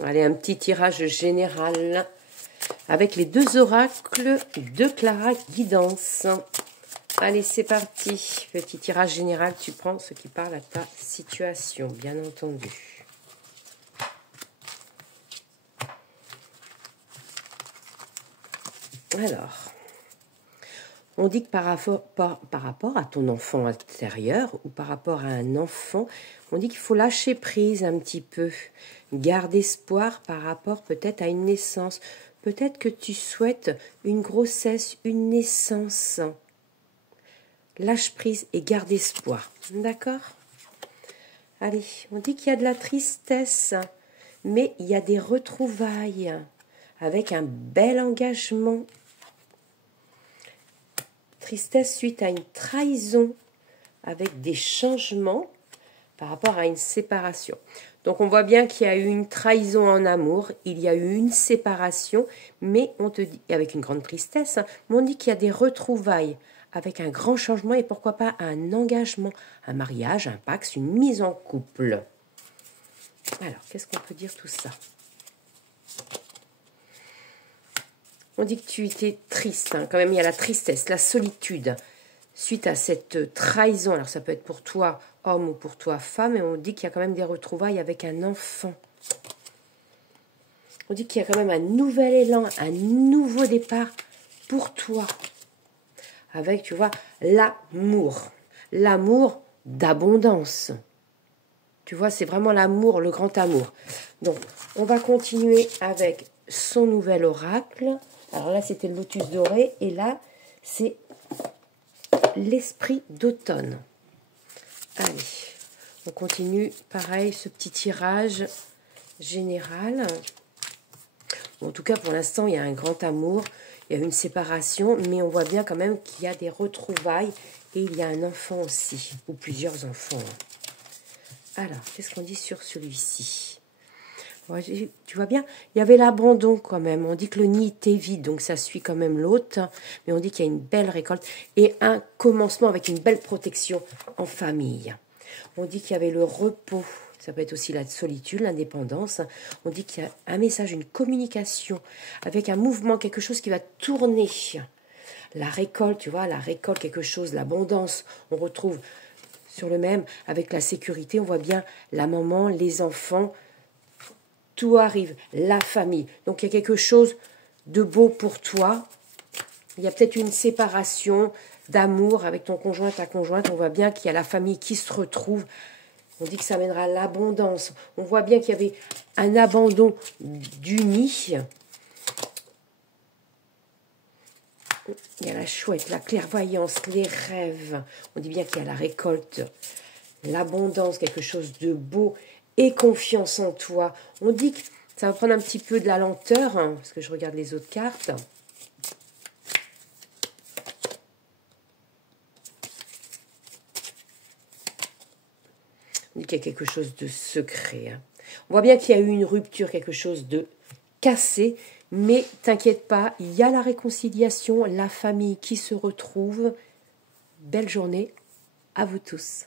Allez, un petit tirage général avec les deux oracles de Clara Guidance. Allez, c'est parti. Petit tirage général, tu prends ce qui parle à ta situation, bien entendu. Alors, on dit que par rapport à ton enfant intérieur ou par rapport à un enfant, on dit qu'il faut lâcher prise un petit peu. Garde espoir par rapport peut-être à une naissance. Peut-être que tu souhaites une grossesse, une naissance. Lâche prise et garde espoir. D'accord? Allez, on dit qu'il y a de la tristesse, mais il y a des retrouvailles avec un bel engagement. Tristesse suite à une trahison avec des changements par rapport à une séparation. Donc on voit bien qu'il y a eu une trahison en amour, il y a eu une séparation, mais on te dit, avec une grande tristesse, mais on dit qu'il y a des retrouvailles avec un grand changement et pourquoi pas un engagement, un mariage, un pax, une mise en couple. Alors, qu'est-ce qu'on peut dire tout ça? On dit que tu étais triste, hein. Quand même il y a la tristesse, la solitude, suite à cette trahison. Alors ça peut être pour toi homme ou pour toi femme, et on dit qu'il y a quand même des retrouvailles avec un enfant. On dit qu'il y a quand même un nouvel élan, un nouveau départ pour toi. Avec, tu vois, l'amour. L'amour d'abondance. Tu vois, c'est vraiment l'amour, le grand amour. Donc, on va continuer avec son nouvel oracle. Alors là, c'était le lotus doré. Et là, c'est l'esprit d'automne. Allez, on continue. Pareil, ce petit tirage général. Bon, en tout cas, pour l'instant, il y a un grand amour. Il y a une séparation. Mais on voit bien quand même qu'il y a des retrouvailles. Et il y a un enfant aussi. Ou plusieurs enfants. Alors, qu'est-ce qu'on dit sur celui-ci? Tu vois bien, il y avait l'abandon quand même. On dit que le nid était vide, donc ça suit quand même l'autre. Mais on dit qu'il y a une belle récolte et un commencement avec une belle protection en famille. On dit qu'il y avait le repos. Ça peut être aussi la solitude, l'indépendance. On dit qu'il y a un message, une communication avec un mouvement, quelque chose qui va tourner. La récolte, tu vois, la récolte, quelque chose, l'abondance. On retrouve sur le même avec la sécurité. On voit bien la maman, les enfants. Tout arrive, la famille. Donc, il y a quelque chose de beau pour toi. Il y a peut-être une séparation d'amour avec ton conjoint, ta conjointe. On voit bien qu'il y a la famille qui se retrouve. On dit que ça mènera à l'abondance. On voit bien qu'il y avait un abandon du nid. Il y a la chouette, la clairvoyance, les rêves. On dit bien qu'il y a la récolte, l'abondance, quelque chose de beau. Et confiance en toi. On dit que ça va prendre un petit peu de la lenteur, hein, parce que je regarde les autres cartes. On dit qu'il y a quelque chose de secret. Hein. On voit bien qu'il y a eu une rupture, quelque chose de cassé, mais t'inquiète pas, il y a la réconciliation, la famille qui se retrouve. Belle journée à vous tous.